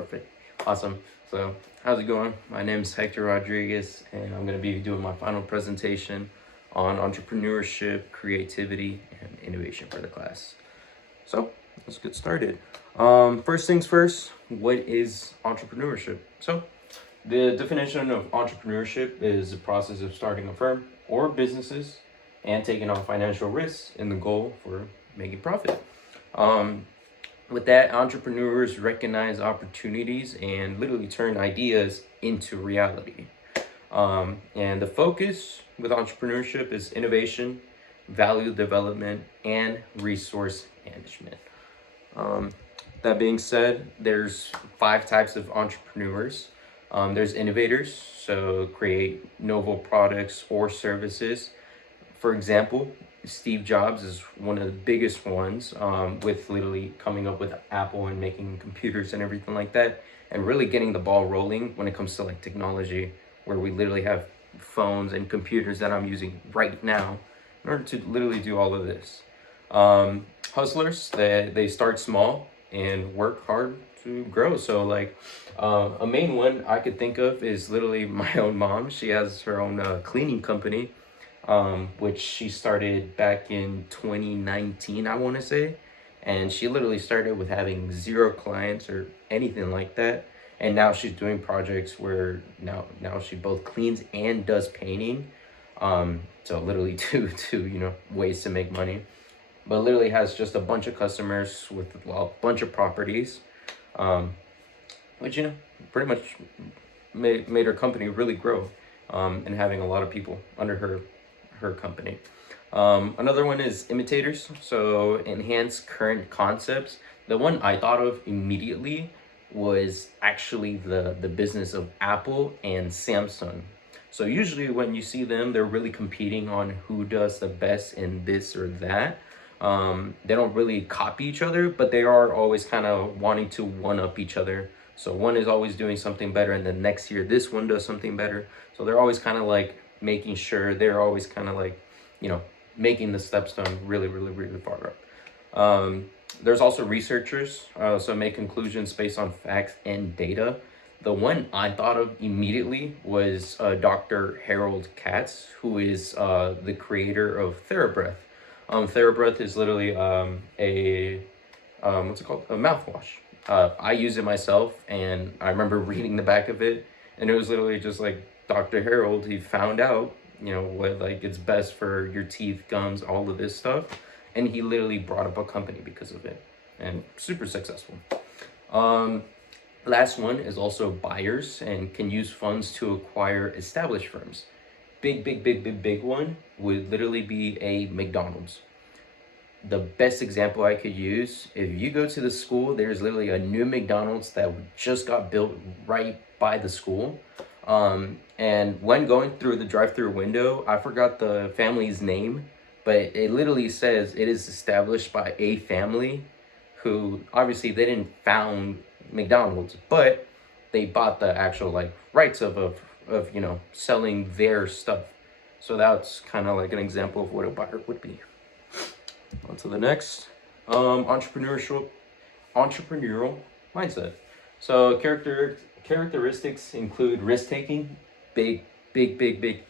Perfect. Awesome. So, how's it going? My name is Hector Rodriguez, and I'm going to be doing my final presentation on entrepreneurship, creativity, and innovation for the class. So, let's get started. First things first, what is entrepreneurship? So, the definition of entrepreneurship is the process of starting a firm or businesses and taking on financial risks in the goal for making profit. With that, entrepreneurs recognize opportunities and literally turn ideas into reality. And the focus with entrepreneurship is innovation, value development, and resource management. Um, that being said, there's 5 types of entrepreneurs. There's innovators, so create novel products or services. For example, Steve Jobs is one of the biggest ones, with literally coming up with Apple and making computers and everything like that, and really getting the ball rolling when it comes to like technology, where we literally have phones and computers that I'm using right now in order to literally do all of this. Hustlers, they start small and work hard to grow. So like a main one I could think of is literally my own mom. She has her own cleaning company, which she started back in 2019, I want to say. And she literally started with having 0 clients or anything like that. And now she's doing projects where now she both cleans and does painting. So literally two ways to make money. But literally has just a bunch of customers with a bunch of properties, um, which pretty much made her company really grow, and having a lot of people under her company. Another one is imitators, so enhance current concepts. The one I thought of immediately was actually the business of Apple and Samsung. So usually when you see them, they're really competing on who does the best in this or that. They don't really copy each other, but they are always kind of wanting to one up each other. So one is always doing something better, and then next year this one does something better. So they're always kind of like making sure they're always kind of like, making the stepstone really, really, really far up. There's also researchers, so make conclusions based on facts and data. The one I thought of immediately was Dr. Harold Katz, who is the creator of TheraBreath. TheraBreath is literally a what's it called? A mouthwash. I use it myself, and I remember reading the back of it, and it was literally just like Dr. Harold. He found out, what like it's best for your teeth, gums, all of this stuff, and he literally brought up a company because of it, and super successful. Um, Last one is also buyers and can use funds to acquire established firms. Big one would literally be a McDonald's. The best example I could use, if you go to the school, there's literally a new McDonald's that just got built right by the school. And when going through the drive-through window, I forgot the family's name, but it literally says it is established by a family who obviously they didn't found McDonald's, but they bought the actual like rights of selling their stuff. So that's kind of like an example of what a buyer would be. On to the next. Entrepreneurial mindset. So characteristics include risk taking, big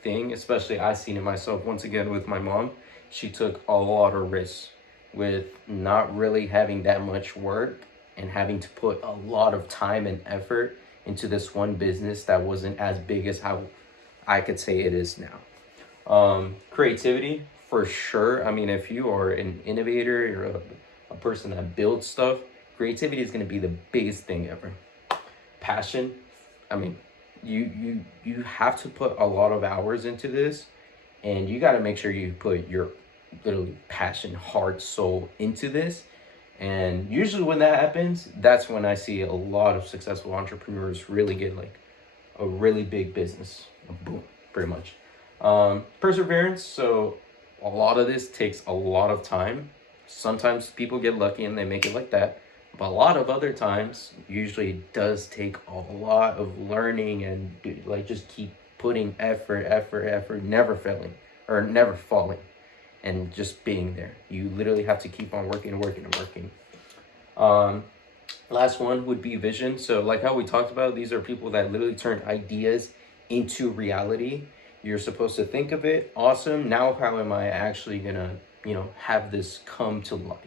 thing. Especially I seen it myself once again with my mom. She took a lot of risks with not really having that much work and having to put a lot of time and effort into this one business that wasn't as big as how I could say it is now. Creativity, for sure. I mean, if you are an innovator, you're a person that builds stuff, creativity is going to be the biggest thing ever. Passion, I mean, you have to put a lot of hours into this, and you got to make sure you put your literally passion, heart, soul into this. And usually when that happens, that's when I see a lot of successful entrepreneurs really get like a really big business. Boom, pretty much. Perseverance. So a lot of this takes a lot of time. Sometimes people get lucky and they make it like that. But a lot of other times, usually it does take a lot of learning and like just keep putting effort, never failing or never falling, and just being there. You literally have to keep on working. Last one would be vision. So, like how we talked about, these are people that literally turn ideas into reality. You're supposed to think of it, awesome. Now, how am I actually gonna, have this come to life?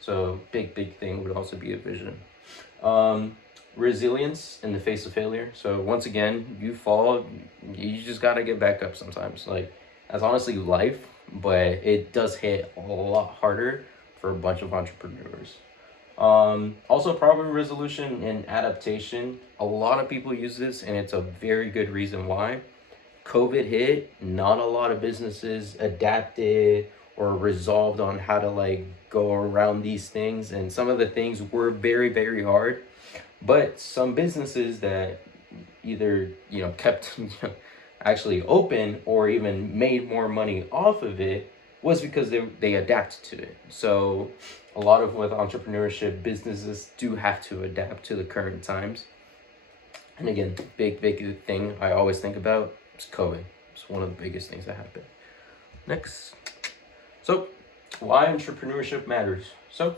So, big thing would also be a vision. Um, Resilience in the face of failure. So, once again, you fall, you just gotta get back up sometimes. Like, that's honestly life, but it does hit a lot harder for a bunch of entrepreneurs. Also, problem resolution and adaptation. A lot of people use this, and it's a very good reason why. COVID hit, not a lot of businesses adapted or resolved on how to like go around these things, and some of the things were very, very hard. But some businesses that either kept actually open or even made more money off of it was because they adapted to it. So a lot of with entrepreneurship, businesses do have to adapt to the current times. And again, big thing I always think about is COVID. It's one of the biggest things that happened. Next. So why entrepreneurship matters. So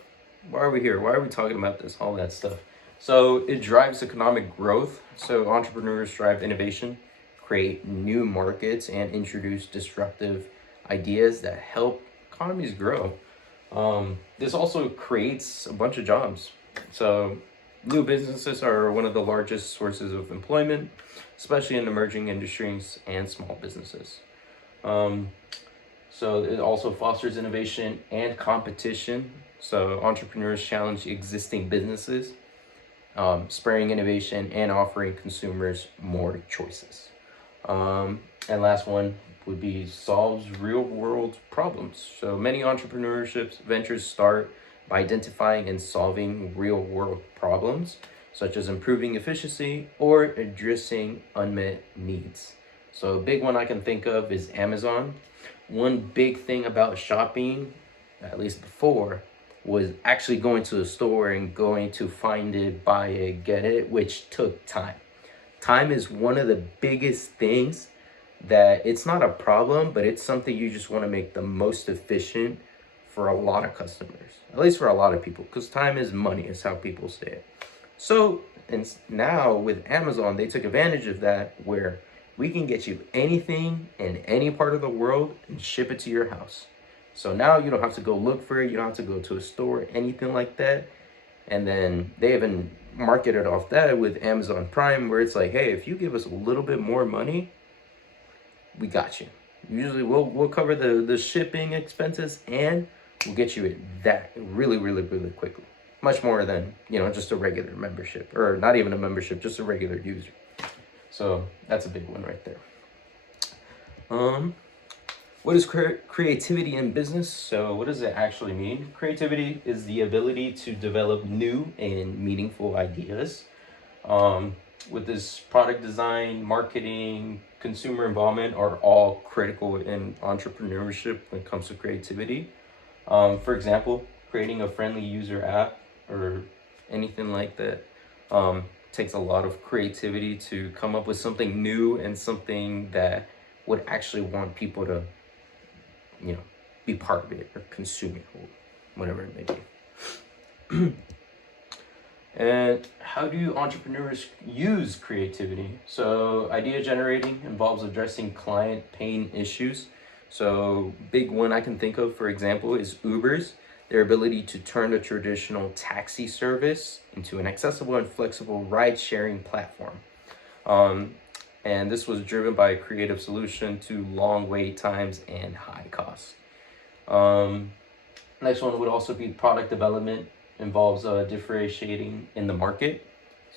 why are we here? Why are we talking about this? All that stuff. So it drives economic growth. So entrepreneurs drive innovation, create new markets, and introduce disruptive ideas that help economies grow. This also creates a bunch of jobs. So new businesses are one of the largest sources of employment, especially in emerging industries and small businesses. Um, so it also fosters innovation and competition. So entrepreneurs challenge existing businesses, spurring innovation and offering consumers more choices. And last one would be solves real world problems. So many entrepreneurship ventures start by identifying and solving real world problems, such as improving efficiency or addressing unmet needs. So a big one I can think of is Amazon. One big thing about shopping, at least before, was actually going to a store and going to find it, buy it, get it, which took time. Time is one of the biggest things that it's not a problem, but it's something you just want to make the most efficient for a lot of customers, at least for a lot of people, because time is money, is how people say it. So, and now with Amazon, they took advantage of that where we can get you anything in any part of the world and ship it to your house. So now you don't have to go look for it, you don't have to go to a store, anything like that. And then they even marketed off that with Amazon Prime, where it's like, hey, if you give us a little bit more money, we got you. Usually we'll cover the shipping expenses and we'll get you it that really quickly. Much more than, just a regular membership, or not even a membership, just a regular user. So that's a big one right there. What is creativity in business? So what does it actually mean? Creativity is the ability to develop new and meaningful ideas. With this, product design, marketing, consumer involvement are all critical in entrepreneurship when it comes to creativity. For example, creating a friendly user app or anything like that takes a lot of creativity to come up with something new and something that would actually want people to, be part of it or consume it, or whatever it may be. And how do entrepreneurs use creativity? So idea generating involves addressing client pain issues. So big one I can think of, for example, is Uber's. Their ability to turn a traditional taxi service into an accessible and flexible ride-sharing platform. And this was driven by a creative solution to long wait times and high costs. Next one would also be product development, involves differentiating in the market.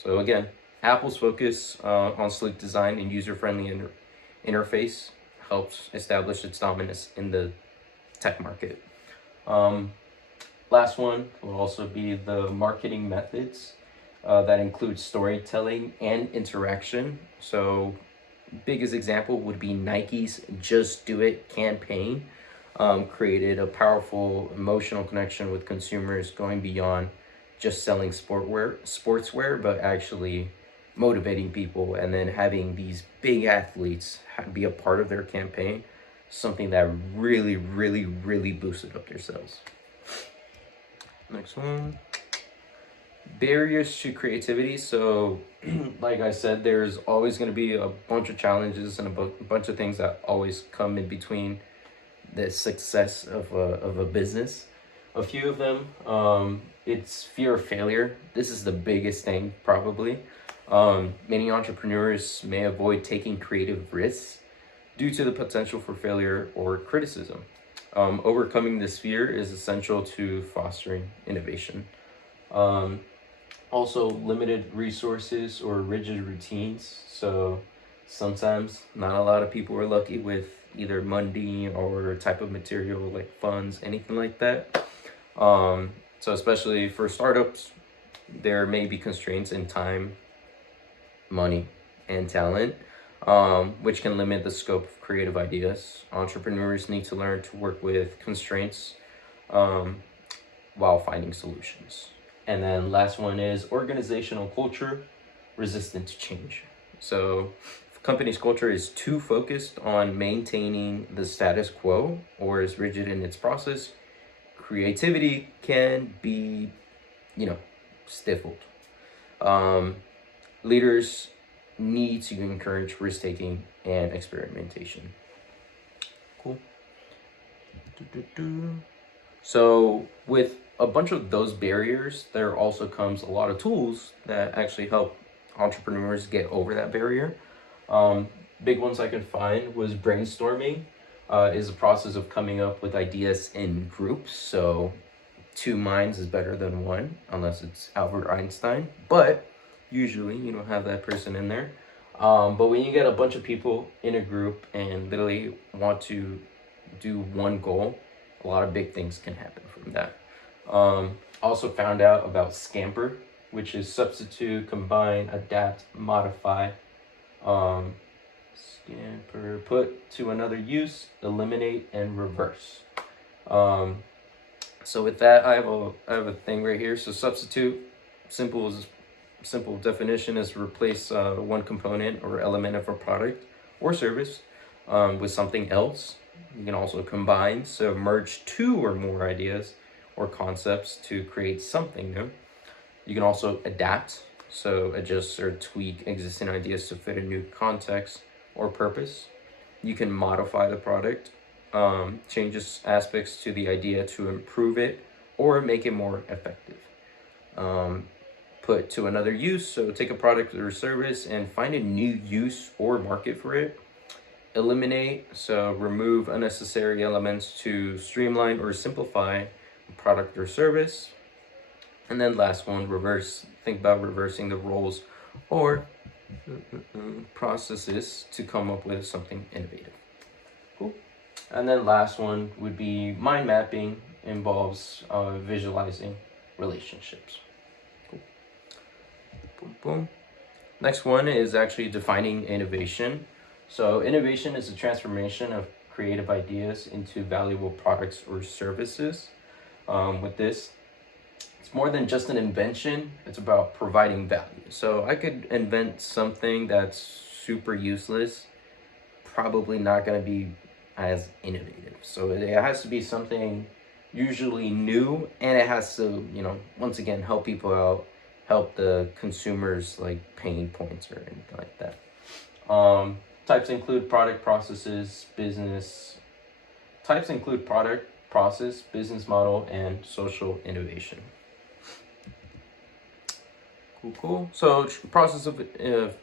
So again, Apple's focus on sleek design and user-friendly interface helps establish its dominance in the tech market. Last one will also be the marketing methods that include storytelling and interaction. So biggest example would be Nike's Just Do It campaign. Created a powerful emotional connection with consumers, going beyond just selling sportswear, but actually motivating people, and then having these big athletes be a part of their campaign, something that really boosted up their sales. Next one. Barriers to creativity. So, like I said, there's always going to be a bunch of challenges and a bunch of things that always come in between the success of a business. A few of them, it's fear of failure. This is the biggest thing, probably. Many entrepreneurs may avoid taking creative risks due to the potential for failure or criticism. Overcoming this fear is essential to fostering innovation. Um, Also, limited resources or rigid routines. So, sometimes not a lot of people are lucky with either money or type of material like funds, anything like that. So, especially for startups, there may be constraints in time, money, and talent, which can limit the scope of creative ideas. Entrepreneurs need to learn to work with constraints um, while finding solutions. And then last one is organizational culture resistant to change. So if a company's culture is too focused on maintaining the status quo or is rigid in its process, creativity can be, you know, stifled. Um, Leaders need to encourage risk taking and experimentation. Cool. So with a bunch of those barriers, there also comes a lot of tools that actually help entrepreneurs get over that barrier. Um, Big ones I could find was brainstorming. Is a process of coming up with ideas in groups. So two minds is better than one, unless it's Albert Einstein. But usually you don't have that person in there. But when you get a bunch of people in a group and literally want to do one goal, a lot of big things can happen from that. Also found out about Scamper, which is substitute, combine, adapt, modify. Um, Scamper, put to another use, eliminate, and reverse. Um, so with that, I have a thing right here. So substitute, simple definition is replace one component or element of a product or service with something else. You can also combine, so merge two or more ideas or concepts to create something new. You can also adapt, so adjust or tweak existing ideas to fit a new context or purpose. You can modify the product, changes aspects to the idea to improve it or make it more effective. Um, Put to another use, so take a product or service and find a new use or market for it. Eliminate, so remove unnecessary elements to streamline or simplify a product or service. And then last one, reverse. Think about reversing the roles or processes to come up with something innovative. Cool. And then last one would be mind mapping, involves visualizing relationships. Cool. Boom, boom. Next one is actually defining innovation. So innovation is a transformation of creative ideas into valuable products or services. With this, it's more than just an invention, it's about providing value. So I could invent something that's super useless, probably not going to be as innovative. So it has to be something usually new, and it has to, once again, help people out, help the consumers like pain points or anything like that. Types include product, processes, business. Types include product, process, business model, and social innovation. Cool. So process of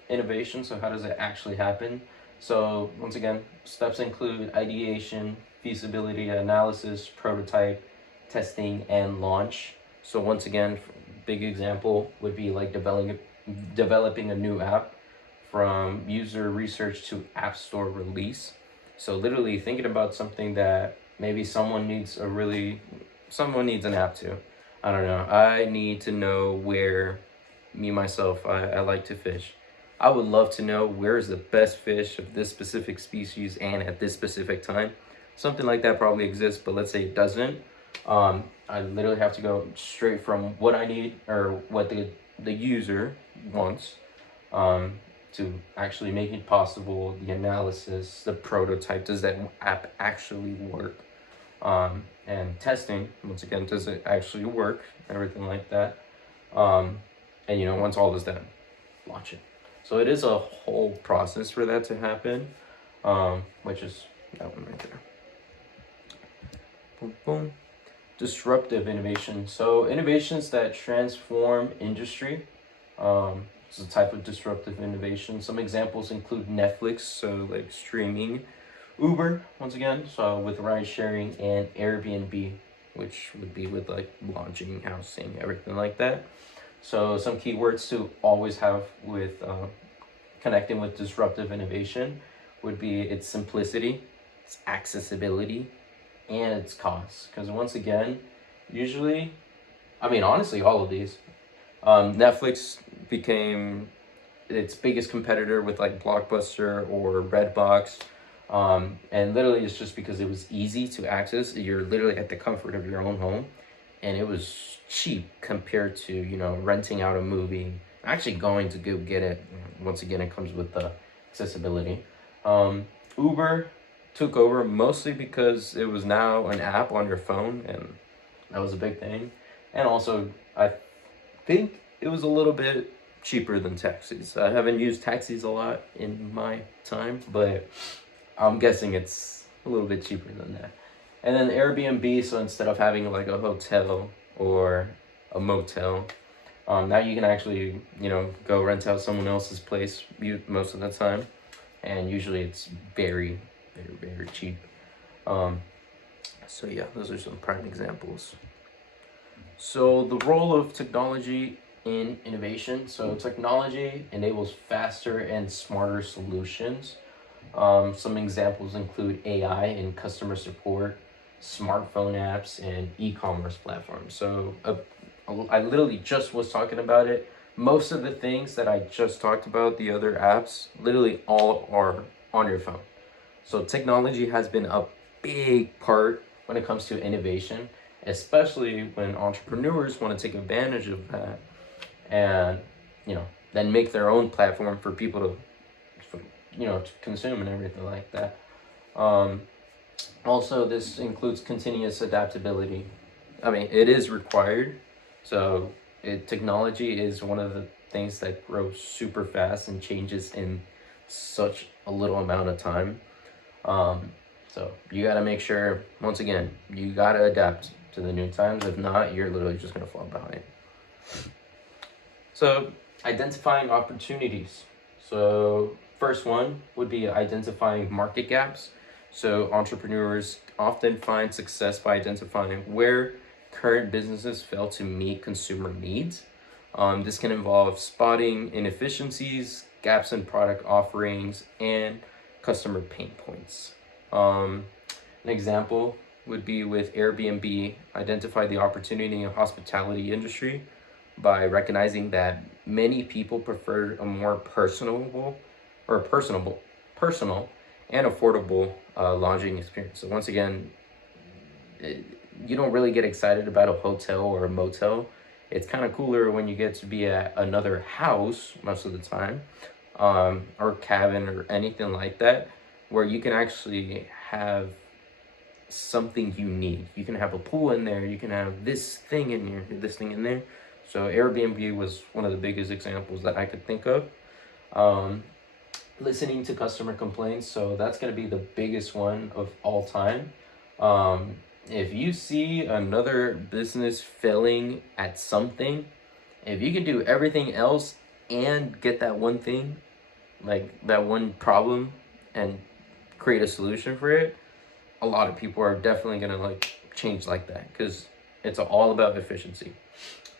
innovation. So how does it actually happen? So once again, steps include ideation, feasibility analysis, prototype, testing, and launch. So once again, big example would be like developing a new app from user research to app store release. So literally thinking about something that maybe someone needs an app to. I don't know. I need to know where myself, I like to fish. I would love to know where is the best fish of this specific species and at this specific time. Something like that probably exists, but let's say it doesn't. I literally have to go straight from what I need or what the user wants to actually make it possible, the analysis, the prototype, does that app actually work? And testing, once again, does it actually work? Everything like that. And once all is done, launch it. So it is a whole process for that to happen, which is that one right there. Boom, boom. Disruptive innovation. So innovations that transform industry. It's a type of disruptive innovation. Some examples include Netflix, so like streaming, Uber, once again, so with ride sharing, and Airbnb, which would be with like lodging, housing, everything like that. So some keywords to always have with connecting with disruptive innovation would be its simplicity, its accessibility, and its cost. Because once again, usually, honestly, all of these. Netflix became its biggest competitor with like Blockbuster or Redbox. And literally, it's just because it was easy to access. You're literally at the comfort of your own home, and it was cheap compared to renting out a movie. Actually, going to go get it. Once again, it comes with the accessibility. Uber took over mostly because it was now an app on your phone, and that was a big thing. And also, I think it was a little bit cheaper than taxis. I haven't used taxis a lot in my time, but I'm guessing it's a little bit cheaper than that. And then Airbnb, so instead of having like a hotel or a motel, now you can actually, go rent out someone else's place most of the time. And usually it's very, very, very cheap. So yeah, those are some prime examples. So the role of technology in innovation. So technology enables faster and smarter solutions. Some examples include AI in customer support, smartphone apps, and e-commerce platforms. So I literally just was talking about it. Most of the things that I just talked about, the other apps, literally all are on your phone. So technology has been a big part when it comes to innovation, especially when entrepreneurs want to take advantage of that and, then make their own platform for people to consume and everything like that. Also, this includes continuous adaptability. It is required. So technology is one of the things that grows super fast and changes in such a little amount of time. So you got to make sure, once again, you got to adapt to the new times. If not, you're literally just going to fall behind. So identifying opportunities. So first one would be identifying market gaps. So entrepreneurs often find success by identifying where current businesses fail to meet consumer needs. This can involve spotting inefficiencies, gaps in product offerings, and customer pain points. An example would be with Airbnb, identify the opportunity in the hospitality industry by recognizing that many people prefer a more personal and affordable lodging experience. So once again, you don't really get excited about a hotel or a motel. It's kind of cooler when you get to be at another house most of the time, or cabin or anything like that, where you can actually have something you need. You can have a pool in there. You can have this thing in here, this thing in there. So Airbnb was one of the biggest examples that I could think of. Listening to customer complaints. So that's going to be the biggest one of all time. If you see another business failing at something, if you can do everything else and get that one thing, like that one problem, and create a solution for it, a lot of people are definitely going to change like that, because it's all about efficiency.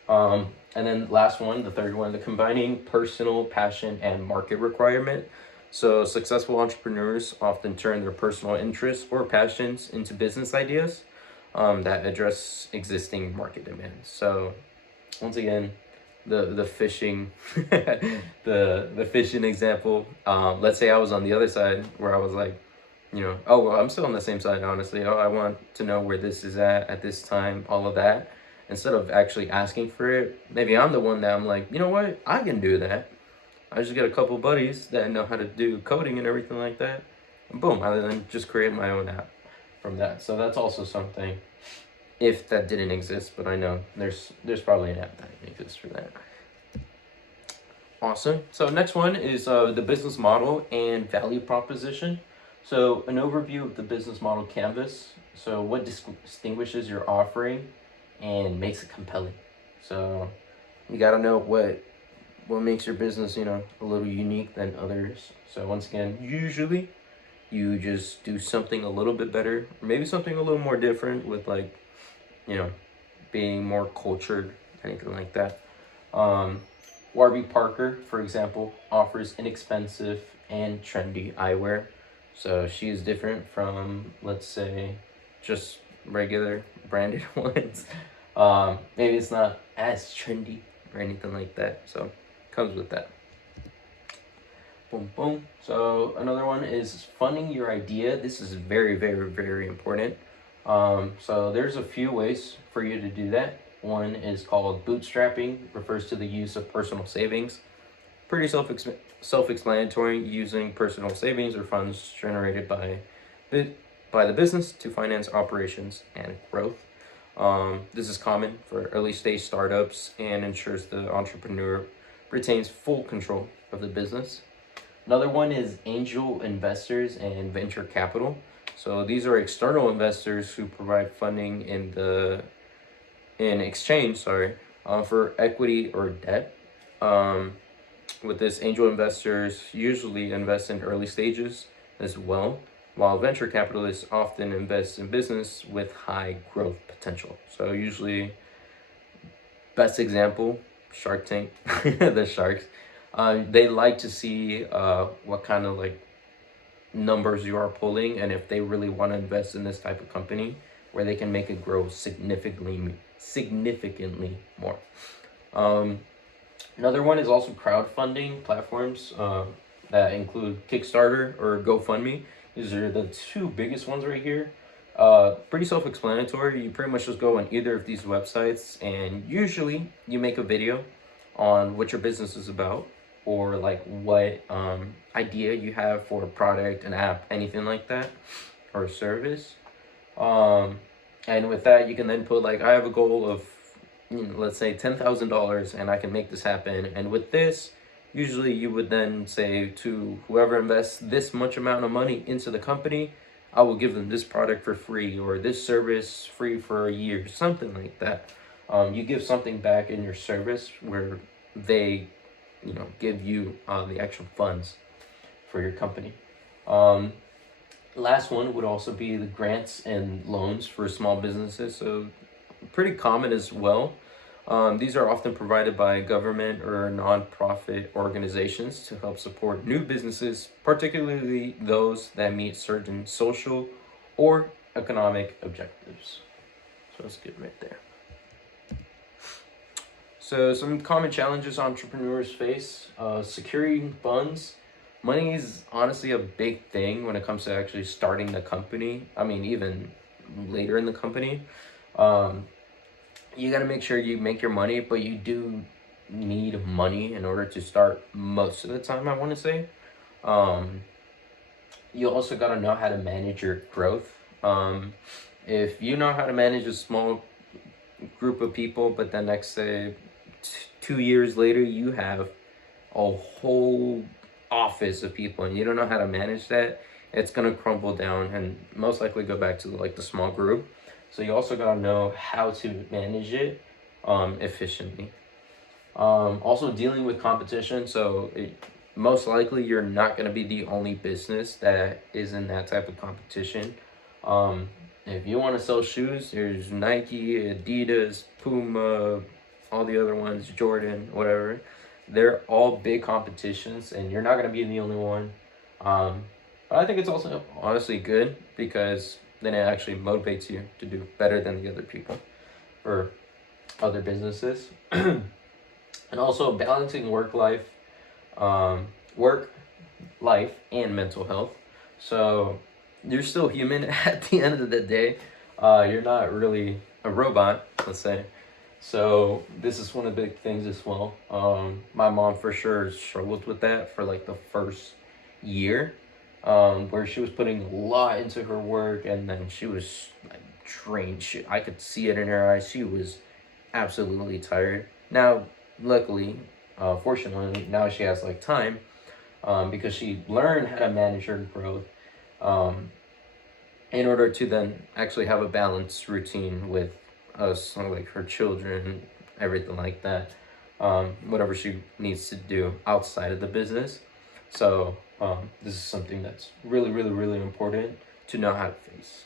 And then last one, the third one, the combining personal passion and market requirement. So successful entrepreneurs often turn their personal interests or passions into business ideas that address existing market demands. So once again, the fishing, the fishing example. Let's say I was on the other side where I was like, oh, well, I'm still on the same side, honestly. Oh, I want to know where this is at this time, all of that. Instead of actually asking for it, maybe I'm the one that I'm like, you know what, I can do that. I just get a couple buddies that know how to do coding and everything like that. And boom, I then just create my own app from that. So that's also something. if that didn't exist, but I know there's probably an app that exists for that. Awesome. So next one is the business model and value proposition. So an overview of the business model canvas. So what distinguishes your offering and makes it compelling. So you got to know what makes your business, a little unique than others. So once again, usually you just do something a little bit better, or maybe something a little more different with like, you know, being more cultured, anything like that. Warby Parker, for example, offers inexpensive and trendy eyewear. So she is different from, let's say, just regular branded ones. Maybe it's not as trendy or anything like that. So comes with that. Boom, boom. So another one is funding your idea. This is very, very, very important. So there's a few ways for you to do that. One is called bootstrapping, refers to the use of personal savings. Pretty self-explanatory, using personal savings or funds generated by the business to finance operations and growth. This is common for early stage startups and ensures the entrepreneur retains full control of the business. Another one is angel investors and venture capital. So these are external investors who provide funding in exchange, for equity or debt. With this, angel investors usually invest in early stages as well, while venture capitalists often invest in business with high growth potential. So usually, best example, Shark Tank, the sharks. They like to see what kind of like numbers you are pulling, and if they really want to invest in this type of company where they can make it grow significantly more. Another one is also crowdfunding platforms that include Kickstarter or GoFundMe. These are the two biggest ones right here. Pretty self-explanatory. You pretty much just go on either of these websites, and usually you make a video on what your business is about, or like what idea you have for a product, an app, anything like that, or a service. And with that, you can then put like, I have a goal of, let's say $10,000, and I can make this happen. And with this, usually you would then say to whoever invests this much amount of money into the company, I will give them this product for free, or this service free for a year, something like that. You give something back in your service where they, give you the actual funds for your company. Last one would also be the grants and loans for small businesses. So pretty common as well. These are often provided by government or nonprofit organizations to help support new businesses, particularly those that meet certain social or economic objectives. So that's good right there. So some common challenges entrepreneurs face: securing funds. Money is honestly a big thing when it comes to actually starting the company. I mean, even later in the company. You got to make sure you make your money, but you do need money in order to start most of the time, I want to say. You also got to know how to manage your growth. If you know how to manage a small group of people, but then next, say, 2 years later, you have a whole office of people and you don't know how to manage that, it's going to crumble down and most likely go back to like the small group. So you also got to know how to manage it efficiently. Also dealing with competition. So most likely you're not going to be the only business that is in that type of competition. If you want to sell shoes, there's Nike, Adidas, Puma, all the other ones, Jordan, whatever. They're all big competitions, and you're not going to be the only one. But I think it's also honestly good because then it actually motivates you to do better than the other people or other businesses. And also balancing work life and mental health. So you're still human at the end of the day. You're not really a robot, let's say. So this is one of the big things as well. My mom for sure struggled with that for like the first year, where she was putting a lot into her work, and then she was like drained. I could see it in her eyes. She was absolutely tired. Now, luckily, fortunately, now she has like time, because she learned how to manage her growth, um, in order to then actually have a balanced routine with us, like her children, everything like that, whatever she needs to do outside of the business. So this is something that's really, really, really important to know how to face.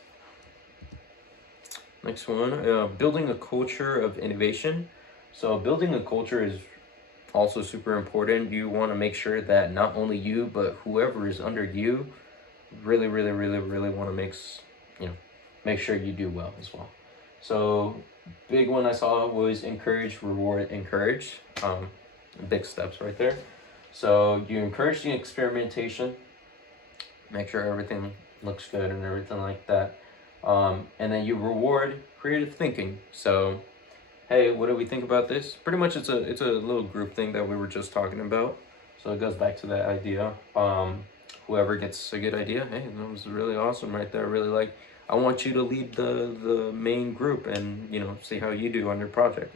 Next one, building a culture of innovation. So building a culture is also super important. You want to make sure that not only you, but whoever is under you really, really, really, really want to make sure you do well as well. So big one I saw was encourage, reward, encourage. Big steps right there. So you encourage the experimentation, make sure everything looks good and everything like that. And then you reward creative thinking. So, hey, what do we think about this? Pretty much, it's a little group thing that we were just talking about. So it goes back to that idea. Whoever gets a good idea, hey, that was really awesome right there. Really like. I want you to lead the main group and see how you do on your project.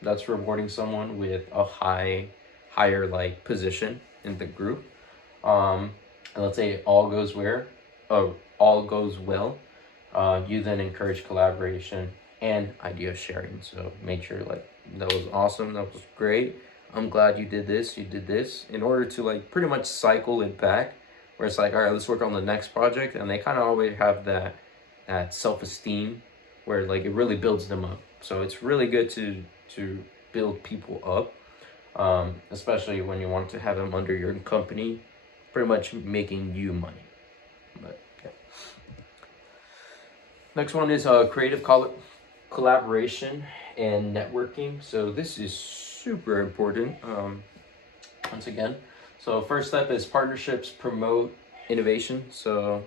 That's rewarding someone with a higher like position in the group. And let's say all goes well. You then encourage collaboration and idea sharing. So make sure like that was awesome, that was great. I'm glad you did this, in order to like pretty much cycle it back, where it's like, all right, let's work on the next project, and they kind of always have that self-esteem where like it really builds them up. So it's really good to build people up, especially when you want to have them under your company, pretty much making you money. But yeah. Next one is creative collaboration and networking. So this is super important. Once again, so first step is partnerships promote innovation. So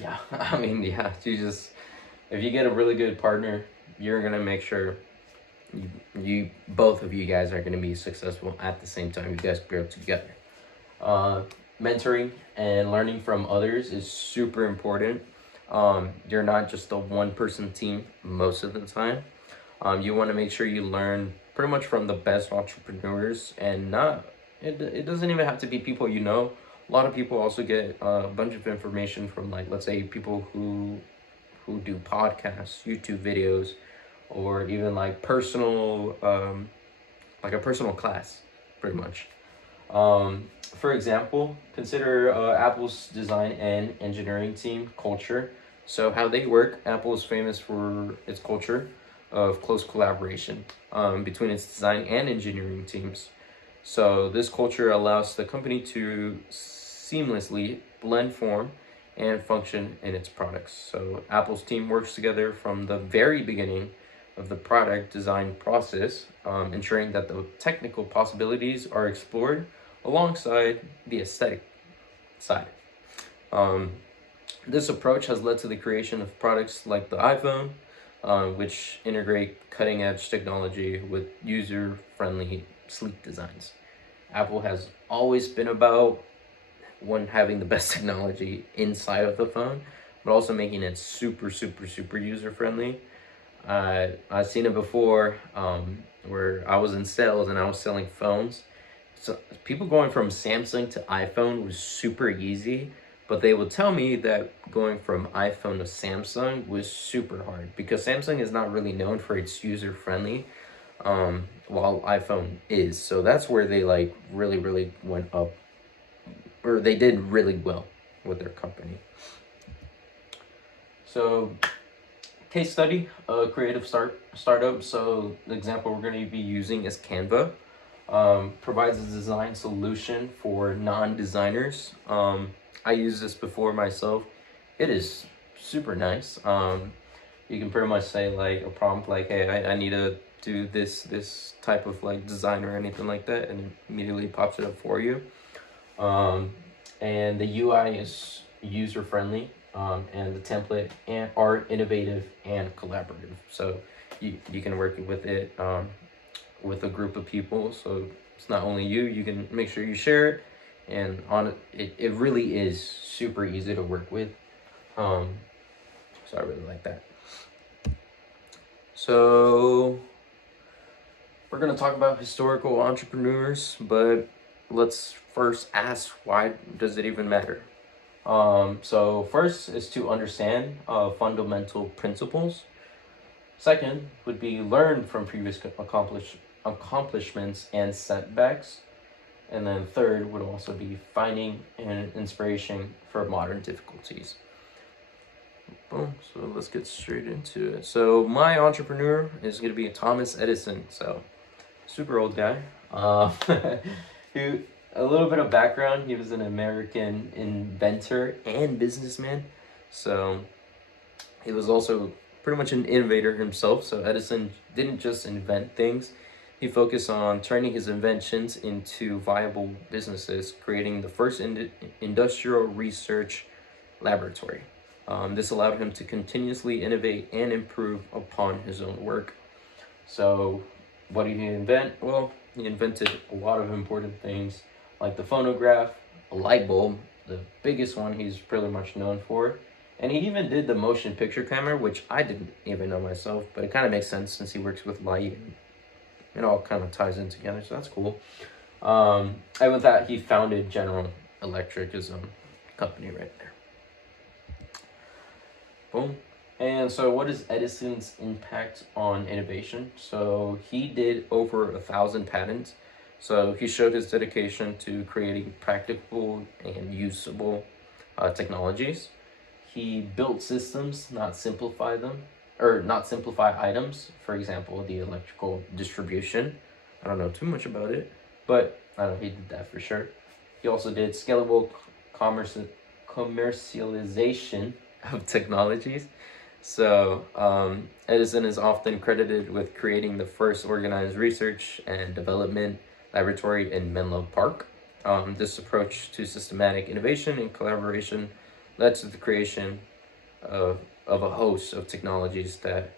yeah, I mean, yeah, if you get a really good partner, you're gonna make sure you both of you guys are gonna be successful at the same time. You guys grow together. Mentoring and learning from others is super important. You're not just a one-person team most of the time. You want to make sure you learn pretty much from the best entrepreneurs, and it doesn't even have to be people you know. A lot of people also get a bunch of information from, like, let's say people who do podcasts, YouTube videos, or even like like a personal class, pretty much. For example, consider Apple's design and engineering team culture. So how they work, Apple is famous for its culture of close collaboration between its design and engineering teams. So this culture allows the company to seamlessly blend form and function in its products. So Apple's team works together from the very beginning of the product design process, ensuring that the technical possibilities are explored alongside the aesthetic side. This approach has led to the creation of products like the iPhone, which integrate cutting-edge technology with user-friendly, sleek designs. Apple has always been about having the best technology inside of the phone, but also making it super, super, super user-friendly. I've seen it before, where I was in sales and I was selling phones. So people going from Samsung to iPhone was super easy, but they would tell me that going from iPhone to Samsung was super hard, because Samsung is not really known for its user friendly, while iPhone is. So that's where they like really, really went up, or they did really well with their company. So case study, a creative startup. So the example we're going to be using is Canva. Provides a design solution for non-designers. I use this before myself. It is super nice. You can pretty much say like a prompt like, hey, I need to do this type of like design or anything like that, and it immediately pops it up for you. And the UI is user friendly, and the template are innovative and collaborative. So you can work with it with a group of people. So it's not only you. You can make sure you share it, and it really is super easy to work with. So I really like that. So we're going to talk about historical entrepreneurs, but let's first ask, why does it even matter? So first is to understand fundamental principles. Second would be learn from previous accomplishments and setbacks. And then third would also be finding an inspiration for modern difficulties. Boom. So let's get straight into it. So my entrepreneur is going to be Thomas Edison. So super old guy. Who, a little bit of background, he was an American inventor and businessman. So he was also pretty much an innovator himself. So Edison didn't just invent things. He focused on turning his inventions into viable businesses, creating the first industrial research laboratory. This allowed him to continuously innovate and improve upon his own work. So what did he invent? Well, he invented a lot of important things like the phonograph, a light bulb, the biggest one he's pretty much known for. And he even did the motion picture camera, which I didn't even know myself, but it kind of makes sense since he works with light and it all kind of ties in together, so that's cool. And with that, he founded General Electric, his own company right there. Boom. And so what is Edison's impact on innovation? So he did over 1,000 patents. So he showed his dedication to creating practical and usable technologies. He built systems, not simplify items. For example, the electrical distribution. I don't know too much about it, but I know he did that for sure. He also did scalable commercialization of technologies. So Edison is often credited with creating the first organized research and development laboratory in Menlo Park. This approach to systematic innovation and collaboration led to the creation of a host of technologies that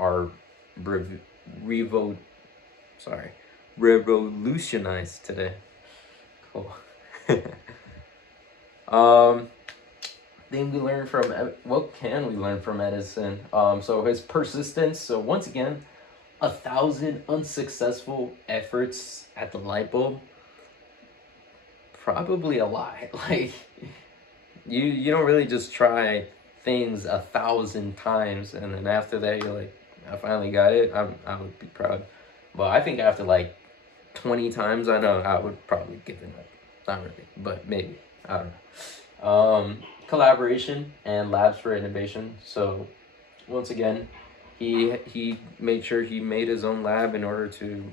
are revolutionized today. Cool. What can we learn from Edison? So his persistence. So once again, 1,000 unsuccessful efforts at the light bulb. Probably a lot. Like you don't really just try things 1,000 times and then after that you're like, I finally got it. I would be proud. But I think after like 20 times, I know I would probably give it up. Not really, but maybe. I don't know. Collaboration and labs for innovation. So once again, he made sure he made his own lab in order to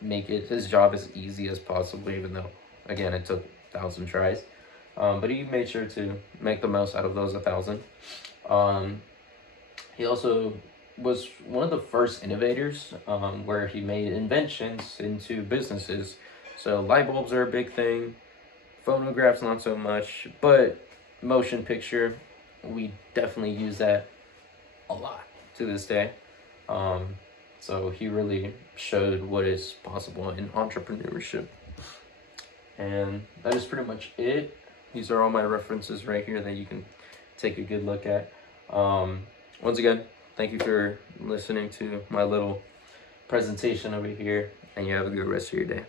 make his job as easy as possible, even though again it took 1,000 tries. But he made sure to make the most out of those 1,000. He also was one of the first innovators where he made inventions into businesses. So light bulbs are a big thing, phonographs not so much, but motion picture, we definitely use that a lot to this day. So he really showed what is possible in entrepreneurship. And that is pretty much it. These are all my references right here that you can take a good look at. Once again, thank you for listening to my little presentation over here, and you have a good rest of your day.